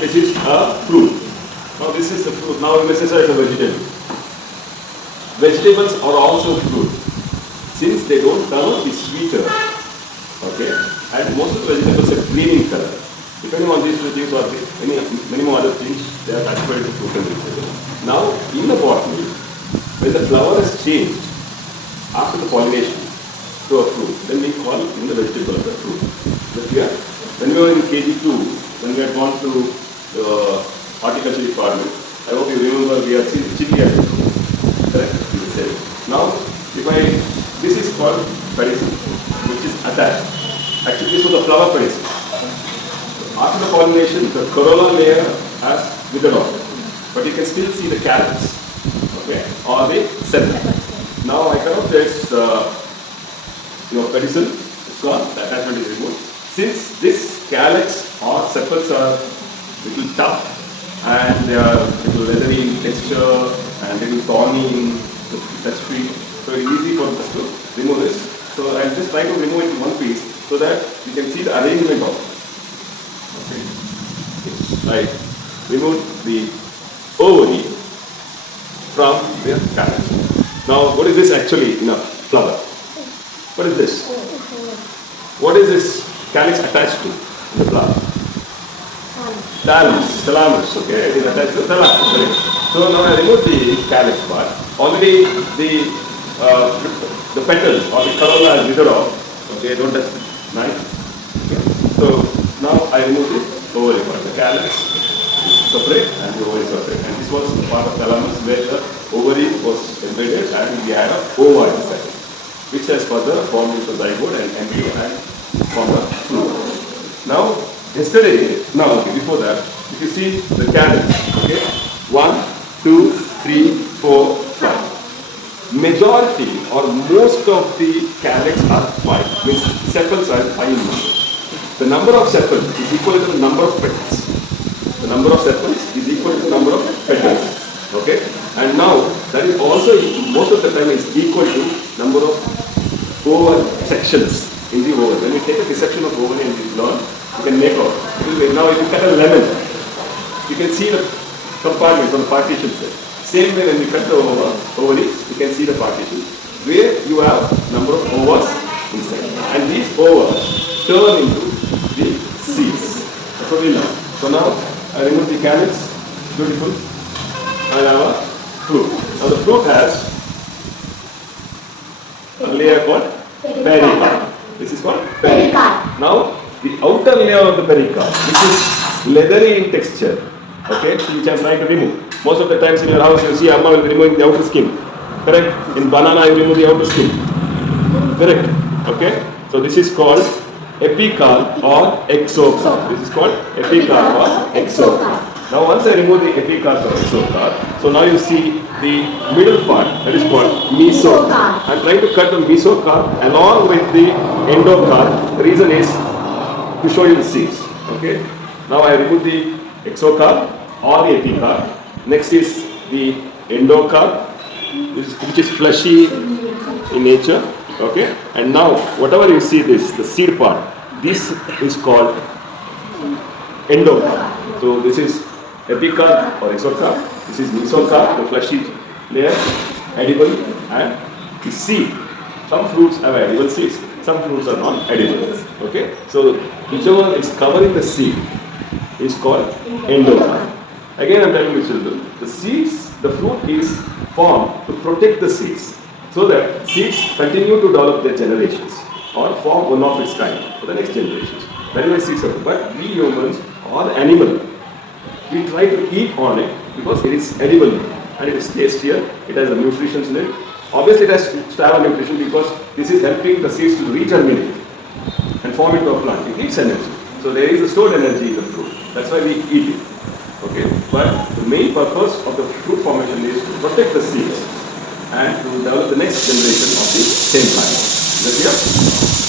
which is a fruit. Now this is the fruit. Now this is a vegetable. Vegetables are also fruit, since they don't turn out to be sweeter. Okay, and most of the vegetables are green in color. Depending on these two things or many more other things, they are classified as fruit and vegetable. Now, in the botany, when the flower is changed after the pollination to a fruit, then we call in the vegetable as a fruit. But here, when we were in KG2, when we had gone to the horticulture department, I hope you remember we had seen chili as a fruit. Correct? Now, this is called pedicel, which is attached. Actually, this was the flower pedicel. After the pollination, the corolla layer has withered off, but you can still see the calyx, okay, or the sepal. Now, I cannot place pedicel, it's gone, the attachment is removed. Since this calyx or sepals are little tough and they are little leathery in texture and little thorny in the touch feel, so it's easy for us to remove this. So I'm just trying to remove it in one piece so that you can see the arrangement of it. Okay. I remove the ovary from the calyx. Now, what is this actually in a flower? What is this? What is this calyx attached to in the flower? Thalamus, okay, it is attached to the thalamus. So now I remove the calyx part. Already the petals or the corolla is withered off. Okay, don't touch it. Nice. Okay. So now I remove the ovary part. The calyx is separate and the ovary is separate. And this was part of thalamus where the ovary was embedded and we had a ova inside, which has further formed into zygote and embryo and formed a fruit. Now, before that, if you see the calyx, okay, 1, 2, 3, 4, 5. Majority or most of the calyx are 5, means sepals are 5 in number. The number of sepals is equal to the number of petals. The number of sepals is equal to the number of petals. Okay? And now, that is also, most of the time, is equal to number of oval sections in the oval. When you take a dissection of oval and you learn, you can make out. Now, if you cut a lemon, you can see the compartments or the partitions there. Same way when you cut the ovary, you can see the partition where you have number of ovas inside. And these ovas turn into the seeds. That's what we learn. So now I remove the calyx, beautiful, and I have a fruit. Now the fruit has a layer called pericarp. This is called pericarp. Now the outer layer of the pericarp, which is leathery in texture, okay, which I am trying to remove. Most of the times in your house you see Amma will be removing the outer skin. Correct? In banana you remove the outer skin. Correct? Okay? So this is called epicarp or exocarp. This is called epicarp or exocarp. Now once I remove the epicarp or exocarp, so now you see the middle part, that is called mesocarp. I am trying to cut the mesocarp along with the endocarp. The reason is to show you the seeds. Okay? Now I remove the exocarp or the epicarp. Next is the endocarp, which is fleshy in nature. Okay, and now whatever you see the seed part, this is called endocarp. So this is epicarp or exocarp. This is mesocarp, the fleshy layer, edible, and the seed. Some fruits have edible seeds, some fruits are not edible. Okay, so whichever is covering the seed is called endocarp. Again, I am telling you children, the seeds, the fruit is formed to protect the seeds, so that seeds continue to develop their generations or form one of its kind for the next generations. That is why seeds are. But we humans or the animal, we try to eat on it because it is edible and it is tastier, it has a nutrition in it. Obviously it has to have a nutrition because this is helping the seeds to regerminate and form into a plant. It needs energy. So there is a stored energy in the fruit. That's why we eat it. Okay, but the main purpose of the fruit formation is to protect the seeds and to develop the next generation of the same plant. Is that clear?